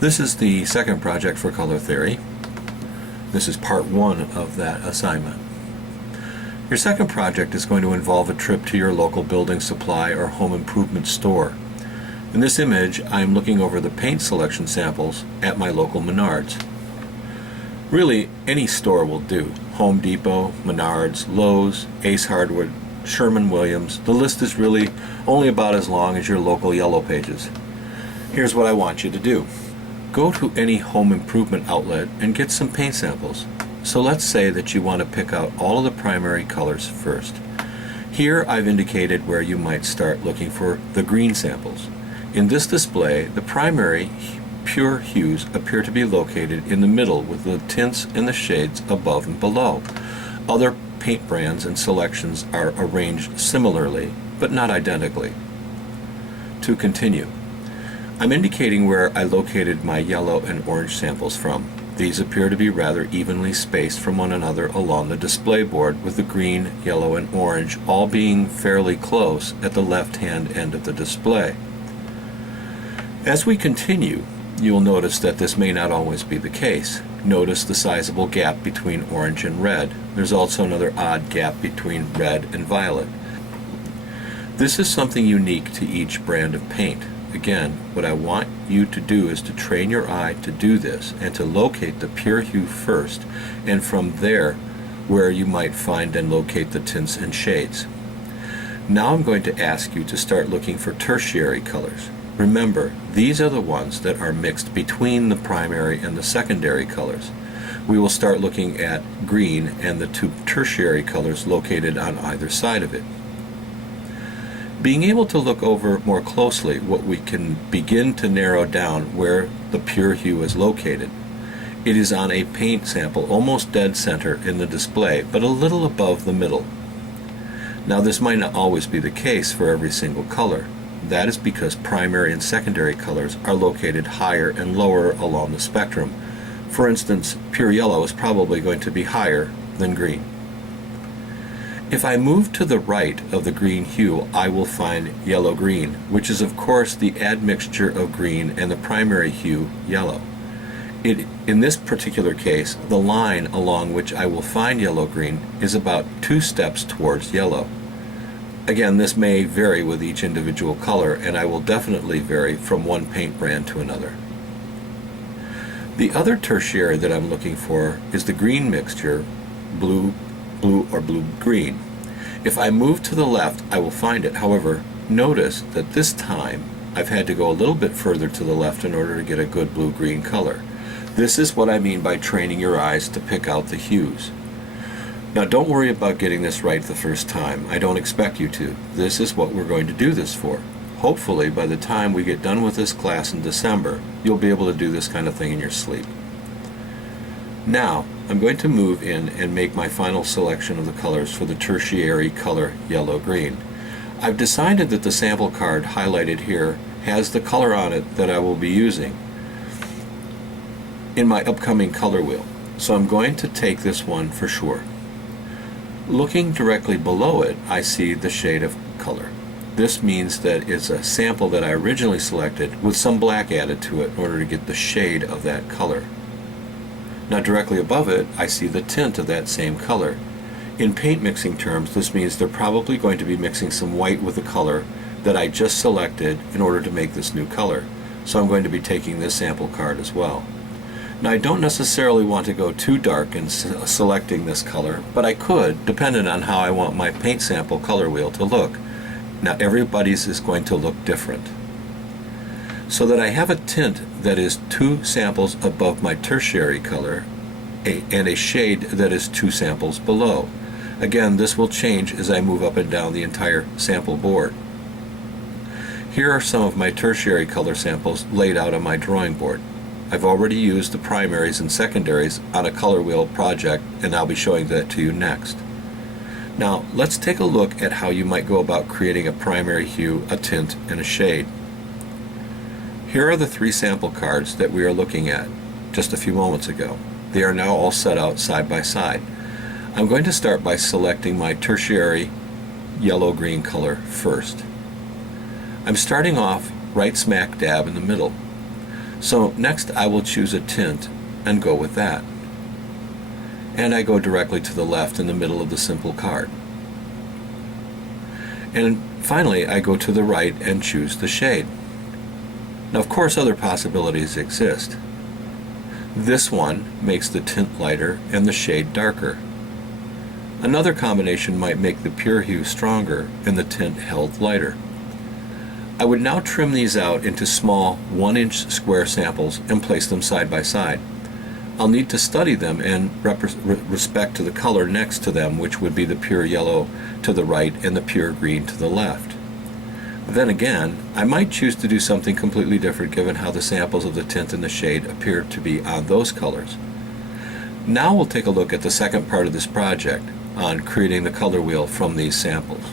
This is the second project for color theory. This is part one of that assignment. Your second project is going to involve a trip to your local building supply or home improvement store. In this image, I am looking over the paint selection samples at my local Menards. Really, any store will do. Home Depot, Menards, Lowe's, Ace Hardware, Sherwin-Williams. The list is really only about as long as your local yellow pages. Here's what I want you to do. Go to any home improvement outlet and get some paint samples. So let's say that you want to pick out all of the primary colors first. Here I've indicated where you might start looking for the green samples. In this display, the primary pure hues appear to be located in the middle with the tints and the shades above and below. Other paint brands and selections are arranged similarly, but not identically. To continue, I'm indicating where I located my yellow and orange samples from. These appear to be rather evenly spaced from one another along the display board, with the green, yellow, and orange all being fairly close at the left-hand end of the display. As we continue, you will notice that this may not always be the case. Notice the sizable gap between orange and red. There's also another odd gap between red and violet. This is something unique to each brand of paint. Again, what I want you to do is to train your eye to do this and to locate the pure hue first, and from there where you might find and locate the tints and shades. Now I'm going to ask you to start looking for tertiary colors. Remember, these are the ones that are mixed between the primary and the secondary colors. We will start looking at green and the two tertiary colors located on either side of it. Being able to look over more closely, what we can begin to narrow down where the pure hue is located. It is on a paint sample almost dead center in the display, but a little above the middle. Now this might not always be the case for every single color. That is because primary and secondary colors are located higher and lower along the spectrum. For instance, pure yellow is probably going to be higher than green. If I move to the right of the green hue, I will find yellow-green, which is of course the admixture of green and the primary hue, yellow. In this particular case, the line along which I will find yellow-green is about 2 steps towards yellow. Again, this may vary with each individual color, and I will definitely vary from one paint brand to another. The other tertiary that I'm looking for is the green mixture, blue or blue-green. If I move to the left, I will find it. However, notice that this time I've had to go a little bit further to the left in order to get a good blue-green color. This is what I mean by training your eyes to pick out the hues. Now don't worry about getting this right the first time. I don't expect you to. This is what we're going to do this for. Hopefully by the time we get done with this class in December, you'll be able to do this kind of thing in your sleep. Now, I'm going to move in and make my final selection of the colors for the tertiary color yellow-green. I've decided that the sample card highlighted here has the color on it that I will be using in my upcoming color wheel. So I'm going to take this one for sure. Looking directly below it, I see the shade of color. This means that it's a sample that I originally selected with some black added to it in order to get the shade of that color. Now directly above it, I see the tint of that same color. In paint mixing terms, this means they're probably going to be mixing some white with the color that I just selected in order to make this new color. So I'm going to be taking this sample card as well. Now I don't necessarily want to go too dark in selecting this color, but I could, depending on how I want my paint sample color wheel to look. Now everybody's is going to look different. So that I have a tint that is 2 samples above my tertiary color and a shade that is 2 samples below. Again, this will change as I move up and down the entire sample board. Here are some of my tertiary color samples laid out on my drawing board. I've already used the primaries and secondaries on a color wheel project, and I'll be showing that to you next. Now let's take a look at how you might go about creating a primary hue, a tint, and a shade. Here are the 3 sample cards that we are looking at just a few moments ago. They are now all set out side by side. I'm going to start by selecting my tertiary yellow-green color first. I'm starting off right smack dab in the middle. So next I will choose a tint and go with that. And I go directly to the left in the middle of the simple card. And finally I go to the right and choose the shade. Now of course other possibilities exist. This one makes the tint lighter and the shade darker. Another combination might make the pure hue stronger and the tint held lighter. I would now trim these out into small 1-inch square samples and place them side by side. I'll need to study them in respect to the color next to them, which would be the pure yellow to the right and the pure green to the left. Then again, I might choose to do something completely different given how the samples of the tint and the shade appear to be on those colors. Now we'll take a look at the second part of this project on creating the color wheel from these samples.